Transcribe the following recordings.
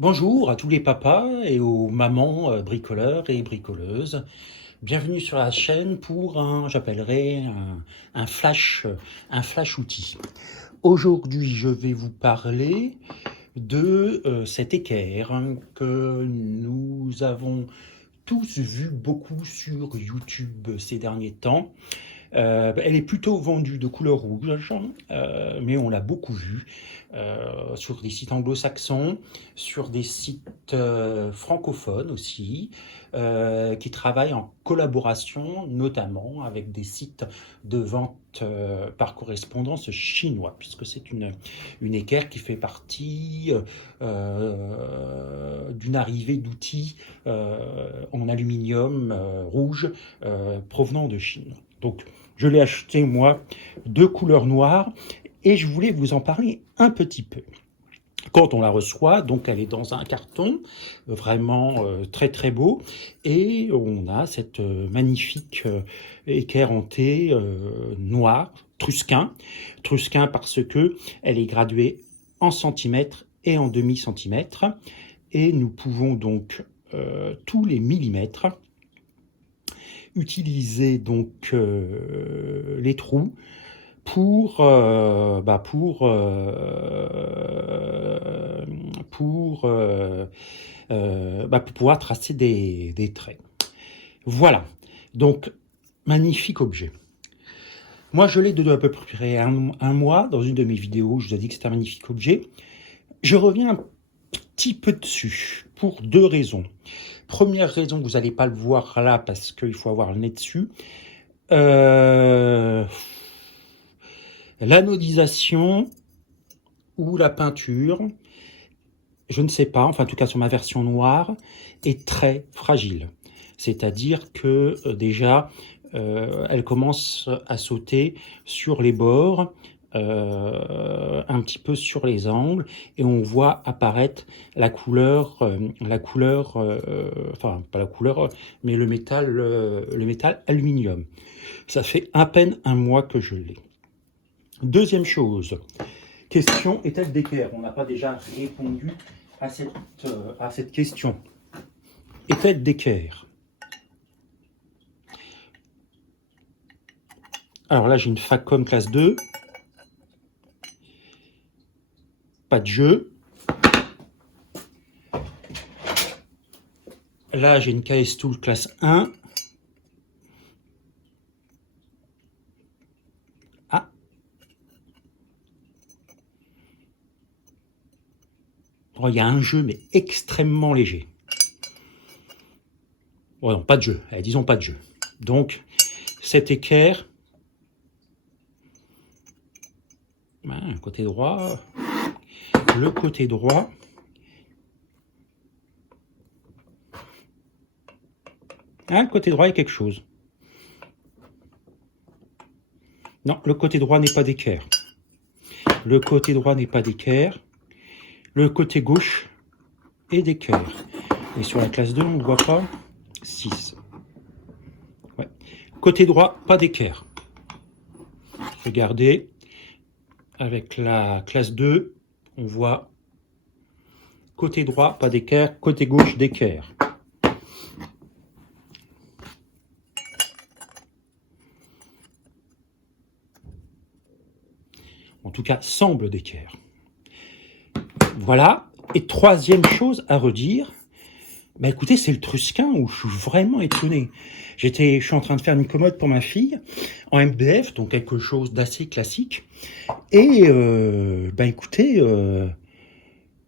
Bonjour à tous les papas et aux mamans bricoleurs et bricoleuses. Bienvenue sur la chaîne pour j'appellerai un flash outil. Aujourd'hui, je vais vous parler de cet équerre que nous avons tous vu beaucoup sur YouTube ces derniers temps. Elle est plutôt vendue de couleur rouge, mais on l'a beaucoup vue sur des sites anglo-saxons, sur des sites francophones aussi, qui travaillent en collaboration notamment avec des sites de vente par correspondance chinois, puisque c'est une équerre qui fait partie d'une arrivée d'outils en aluminium rouge provenant de Chine. Donc, je l'ai acheté, moi, de couleur noire, et je voulais vous en parler un petit peu. Quand on la reçoit, donc elle est dans un carton vraiment très très beau, et on a cette magnifique équerre en thé noir, trusquin parce que elle est graduée en centimètres et en demi-centimètres, et nous pouvons donc tous les millimètres utiliser donc les trous pour pouvoir tracer des traits. Voilà, donc magnifique objet. Moi, je l'ai de à peu près un mois. Dans une de mes vidéos, je vous ai dit que c'était un magnifique objet. Je reviens un petit peu dessus, pour deux raisons. Première raison, vous n'allez pas le voir là, parce qu'il faut avoir le nez dessus. L'anodisation ou la peinture, je ne sais pas, enfin en tout cas sur ma version noire, est très fragile. C'est-à-dire que déjà, elle commence à sauter sur les bords, un petit peu sur les angles, et on voit apparaître la couleur, enfin pas la couleur, mais le métal aluminium. Ça fait à peine un mois que je l'ai. Deuxième chose, question, est-elle d'équerre? On n'a pas déjà répondu à cette question. Est-elle d'équerre? Alors là, j'ai une Facom classe 2. Pas de jeu. Là, j'ai une KS Tool classe 1. Ah. Oh, il y a un jeu, mais extrêmement léger. Oh non, pas de jeu. Disons pas de jeu. Donc, cet équerre, côté droit, le côté droit, le côté droit, il y a quelque chose. Non, le côté droit n'est pas d'équerre. Le côté droit n'est pas d'équerre. Le côté gauche est d'équerre. Et sur la classe 2, on ne voit pas 6. Ouais. Côté droit, pas d'équerre. Regardez, avec la classe 2, on voit côté droit, pas d'équerre, côté gauche, d'équerre. En tout cas, semble d'équerre. Voilà. Et troisième chose à redire, écoutez, c'est le Trusquin où je suis vraiment étonné. Je suis en train de faire une commode pour ma fille en MDF, donc quelque chose d'assez classique. Et écoutez,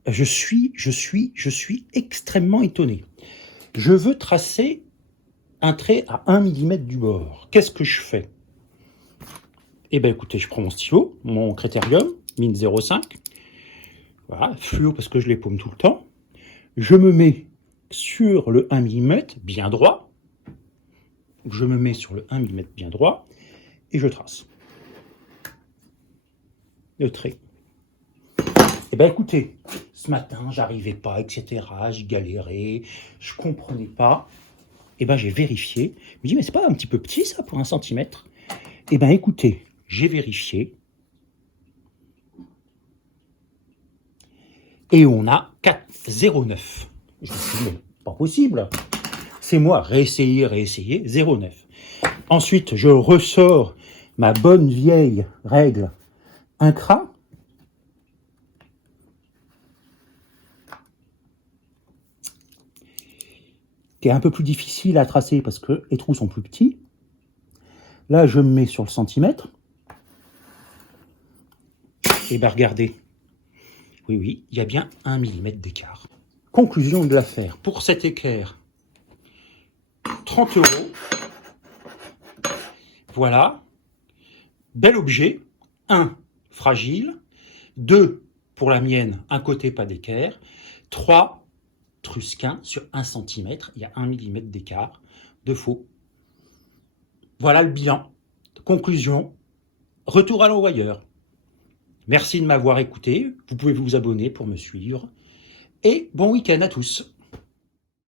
je suis extrêmement étonné. Je veux tracer un trait à 1 mm du bord. Qu'est-ce que je fais? Eh bien, écoutez, je prends mon stylo, mon Critérium, mine 0,5. Voilà, fluo parce que je les paume tout le temps. Je me mets sur le 1 mm bien droit. Je me mets sur le 1 mm bien droit et je trace le trait. Eh bien, écoutez, ce matin, j'arrivais pas, etc. Je galérais, je comprenais pas. Eh bien, j'ai vérifié. Je me dis, mais c'est pas un petit peu petit, ça, pour 1 centimètre? Eh bien, écoutez, j'ai vérifié. Et on a 4,09. Je me suis dit, mais pas possible. C'est moi, réessayer, 0,9. Ensuite, je ressors ma bonne vieille règle Incra. Qui est un peu plus difficile à tracer parce que les trous sont plus petits. Là, je me mets sur le centimètre. Et bien, regardez. Oui, il y a bien 1 mm d'écart. Conclusion de l'affaire. Pour cet équerre, 30 €. Voilà. Bel objet. 1, fragile. 2, pour la mienne, un côté pas d'équerre. 3, trusquin sur 1 cm. Il y a 1 mm d'écart de faux. Voilà le bilan. Conclusion. Retour à l'envoyeur. Merci de m'avoir écouté. Vous pouvez vous abonner pour me suivre. Et bon week-end à tous.